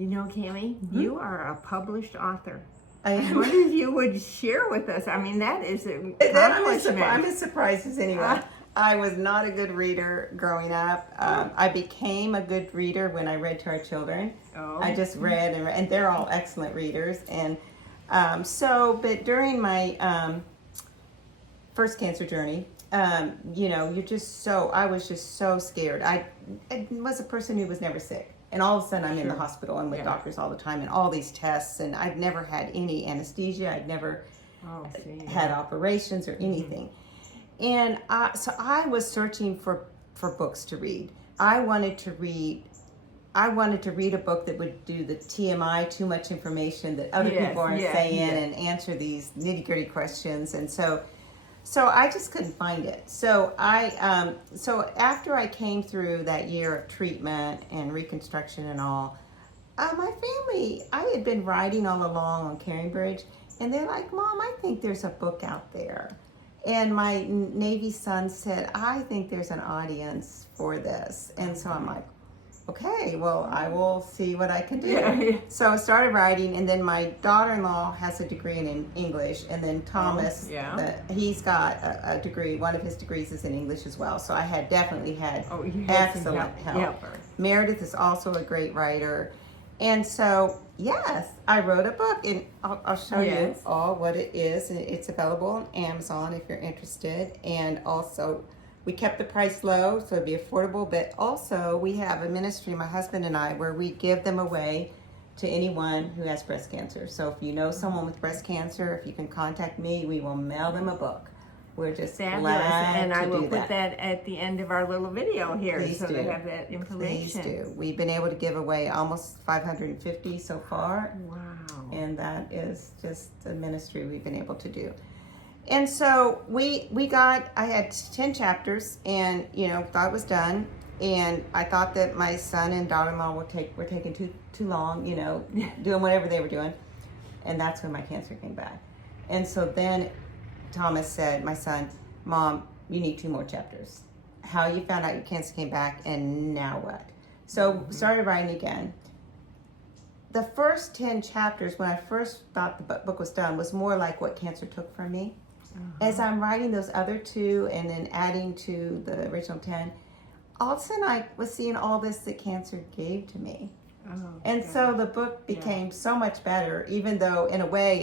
You know, Camy, you are a published author. I I wonder if you would share with us. I mean, that is an I'm accomplishment. as surprised as anyone. I was not a good reader growing up. I became a good reader when I read to our children. Oh. I just read, and they're all excellent readers. And but during my first cancer journey, you know, I was just so scared. I was a person who was never sick. And all of a sudden I'm in the hospital and with doctors all the time and all these tests, and I've never had any anesthesia. I'd never had operations or anything. And so I was searching for books to read. I wanted to read a book that would do the TMI, too much information that other people aren't saying, and answer these nitty-gritty questions. And so I just couldn't find it. So so after I came through that year of treatment and reconstruction and all, my family, I had been writing all along on Caring Bridge, and they're like, "Mom, I think there's a book out there." And my Navy son said, "I think there's an audience for this." And so I'm like, okay, well, I will see what I can do. So I started writing, and then my daughter-in-law has a degree in English, and then Thomas, he's got a degree. One of his degrees is in English as well. So I definitely had excellent help. Meredith is also a great writer. And so, yes, I wrote a book, and I'll show you all what it is. And it's available on Amazon if you're interested. And also, we kept the price low, so it'd be affordable, but also we have a ministry, my husband and I, where we give them away to anyone who has breast cancer. So if you know someone with breast cancer, if you can contact me, we will mail them a book. We're just glad and I will to do put that at the end of our little video here. Please so do. They have that information. Please do. We've been able to give away almost 550 so far. Wow. And that is just the ministry we've been able to do. And so I had 10 chapters, and, you know, thought it was done. And I thought that my son and daughter-in-law were taking too long, you know, doing whatever they were doing. And that's when my cancer came back. And so then Thomas said, my son, "Mom, you need 2 more chapters. How you found out your cancer came back, and now what?" So started writing again. The first 10 chapters, when I first thought the book was done, was more like what cancer took from me. As I'm writing those other 2 and then adding to the original 10, all of a sudden I was seeing all this that cancer gave to me. So the book became so much better, even though in a way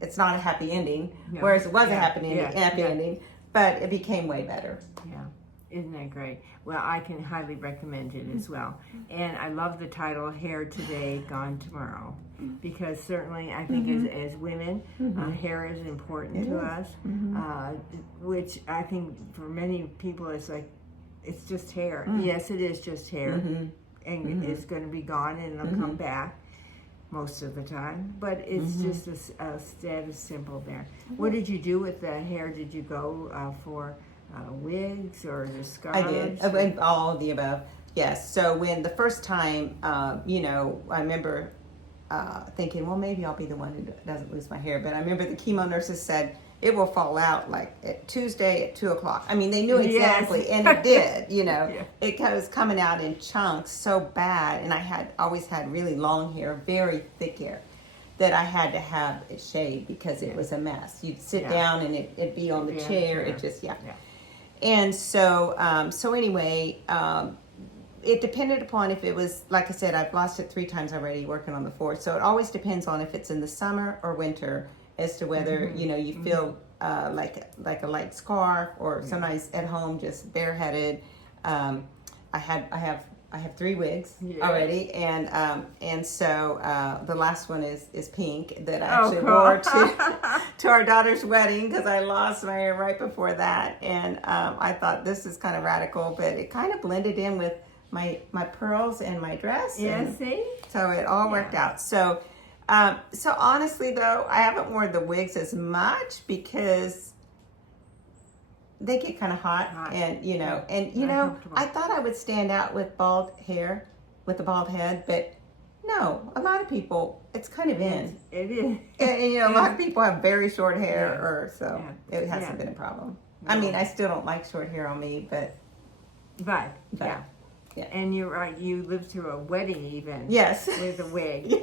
it's not a happy ending, whereas it was a happy ending, but it became way better. Yeah. Isn't that great? Well, I can highly recommend it as well. And I love the title, Hair Today, Gone Tomorrow, because certainly I think as women, hair is important to us, which I think for many people it's like, it's just hair. Yes, it is just hair, and it's going to be gone and it'll come back most of the time, but it's just a status symbol there. What did you do with the hair? Did you go for wigs or the scarves? I did, all of the above. Yes. So when the first time, you know, I remember thinking, well, maybe I'll be the one who doesn't lose my hair. But I remember the chemo nurses said it will fall out like at Tuesday at 2:00. I mean, they knew exactly, and it did. You know, it was coming out in chunks so bad, and I always had really long hair, very thick hair, that I had to have it shaved because it was a mess. You'd sit down and it'd be on the chair. It just And so anyway, it depended upon if it was, like I said, I've lost it 3 times already, working on the 4th. So it always depends on if it's in the summer or winter as to whether, you know, you feel like a light scarf, or sometimes at home just bareheaded. I have 3 wigs already, and so the last one is pink that I actually wore to our daughter's wedding, because I lost my hair right before that, and I thought this is kind of radical, but it kind of blended in with my pearls and my dress. See? So it all worked out. So honestly though, I haven't worn the wigs as much because they get kind of hot, and you know, I thought I would stand out with bald hair, with a bald head, but no, a lot of people, it's kind of in. It is. And you know, a lot of people have very short hair, or so it hasn't been a problem. No. I mean, I still don't like short hair on me, but. Yeah. And you're right, you lived through a wedding even. Yes. With a wig.